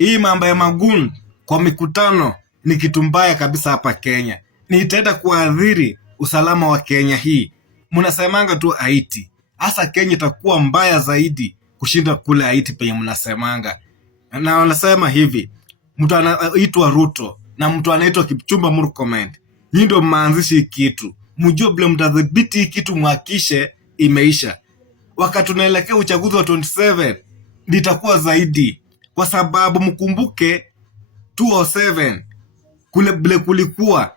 Hii mambo ya magun kwa mikutano ni kitu mbaya kabisa hapa Kenya. Ni itaenda kuadhiri usalama wa Kenya hii. Mnasemanga tu Haiti. Hasa Kenya itakuwa mbaya zaidi kushinda kule Haiti penye mnasemanga. Na wanasema hivi, mtu anaitwa Ruto na mtu anaitwa Kipchumba Murkomen. Nyinyi ndio mmeanzisha kitu. Mjue bila mtadhibiti kitu mwakishe imeisha. Wakati tunaelekea uchaguzi wa 27 litakuwa zaidi, kwa sababu mkumbuke 207 kule bile kulikuwa.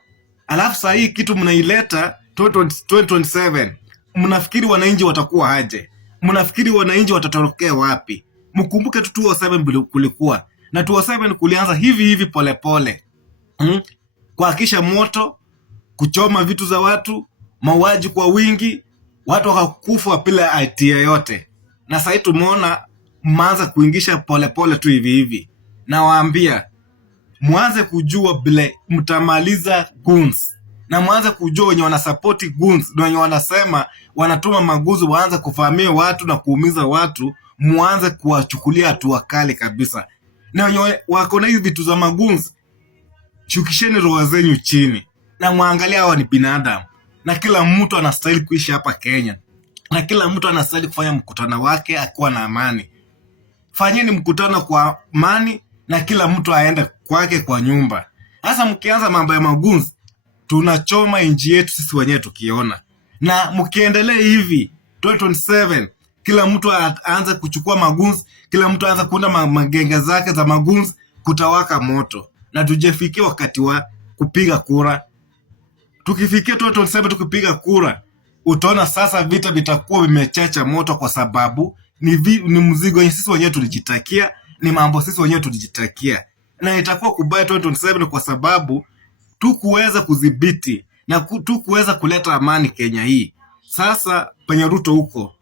Alafu saa hii kitu mnaileta 2027, mnafikiri wananchi watakuwa aje? Mnafikiri wananchi watatorokea wapi? Mkumbuke 207 bile kulikuwa, na 207 kulianza hivi polepole kuhakisha moto, kuchoma vitu za watu, mauaji kwa wingi, watu wakakufa bila hatia yote. Na sasa tumeona mwanza kuingisha polepole tu hivi. Na waambia mwanze kujua bile mtamaliza goons, na mwanze kujua wenye wanasupport goons na wenye wanasema wanatuma maguzi waanze kufahamia watu na kuumiza watu, mwanze kuwachukulia hatua kali kabisa. Na wenye wako na hizi vitu za magoons, shukisheni roho zenyu chini na muangalia hawa ni binadamu, na kila mtu anastahili kuishi hapa Kenya, na kila mtu anastahili kufanya mkutano wake akiwa na amani. Fanyeni mkutano kwa amani na kila mtu aende kwake kwa nyumba. Sasa mkianza mambo ya magunzi, tunachoma nchi yetu sisi wenyewe tukiona. Na mkiendelea hivi 2027 kila mtu aanze kuchukua magunzi, kila mtu aanze kuunda magenge zake za magunzi, kutawaka moto. Na tujefikia wakati wa kupiga kura. Tukifikia 2027 tukipiga kura, utaona sasa vita vitakuwa vimechacha moto, kwa sababu ni mzigo yenye sisi wenyewe tulijitakia, ni mambo sisi wenyewe tulijitakia. Na itakuwa kubaya 2027 kwa sababu tukuweza kudhibiti na tukuweza kuleta amani Kenya hii. Sasa penye Ruto huko